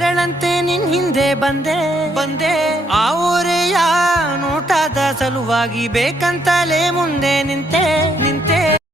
ನೆರಳಂತೆ ನಿನ್ ಹಿಂದೆ ಬಂದೆ ಆ ಊರೆಯ ನೋಟದ ಸಲುವಾಗಿ ಬೇಕಂತಲೇ ಮುಂದೆ ನಿಂತೆ